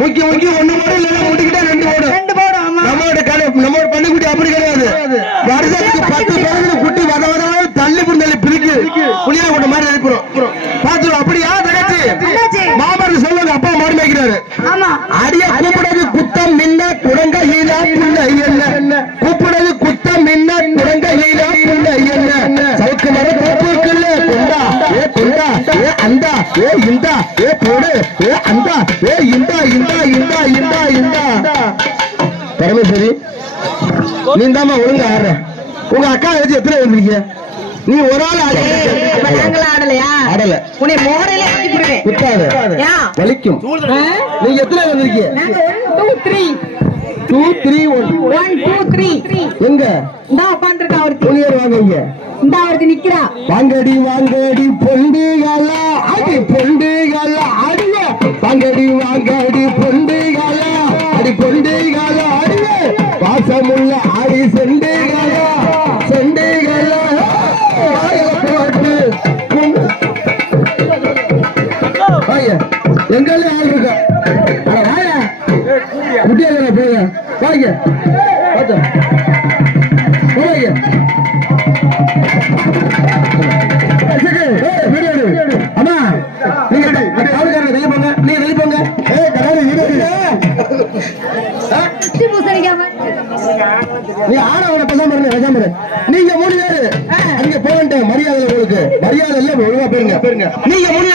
முக்கி முக்கி ஒண்ணு போடும் இல்லைன்னா முட்டிக்கிட்டா ரெண்டு போடும் ரெண்டு போடும் நம்மளோட கடை நம்மளோட பள்ளிக்குட்டி அப்படி கிடையாது. வருஷத்துக்கு பத்து பதினஞ்சு குட்டி வத வத தள்ளி புடி தள்ளி பிரிக்கு. புளியா கொண்ட மாதிரி அனுப்புறோம். பாத்துருவோம் அப்படியா தகச்சி. மாமன் சொல்லுங்க அப்பா மாடு மேய்க்கிறாரு. அடிய கூப்பிடுறது குத்தம் மின்ன குரங்க ஹீலா புள்ள என்ன? கூப்பிடுறது ஏ இந்தா ஏ போடு ஏ அந்தா ஏ இந்தா இந்தா இந்தா இந்தா இந்தா. பரமேஸ்வரி நீ தாமா ஒழுங்கா ஆடுற. உங்க அக்கா வச்சு எத்தனை வந்திருக்கீங்க நீ ஒரு ஆள் ஆடலையா? ஆடல. உன்னை போடுவேன் குத்தாது வலிக்கும்? நீங்க எத்தனை வந்திருக்கீங்க நாங்க one two three two three one two three எங்க? இந்தா ஒருத்தி துணியர் வாங்க இங்க இந்தா ஒருத்தி நிக்கிறா. வாங்கடி வாங்கடி பொண்டுகள அடி பொண்டுகள அடிய. வாங்கடி வாங்கடி பொண்டுகள அடி பொண்டுகள அடிய. வாசமுள்ள அடி செண்டுகள செண்டுகள வாங்க எங்களே ஆள் இருக்கா? வாங்க. போங்க அம்மா நீங்க வெளிய போங்க நீங்க வெளிய போங்க ஏய் கடாரி மாதிரி. நீ ஆட அவன பேசாம இருங்க பேசாம இரு. நீங்க மூணு பேரு நீங்க போகண்டே மரியாதை உங்களுக்கு மரியாதை இல்ல ஒழுங்கா போயிருங்க போயிருங்க நீங்க மூணு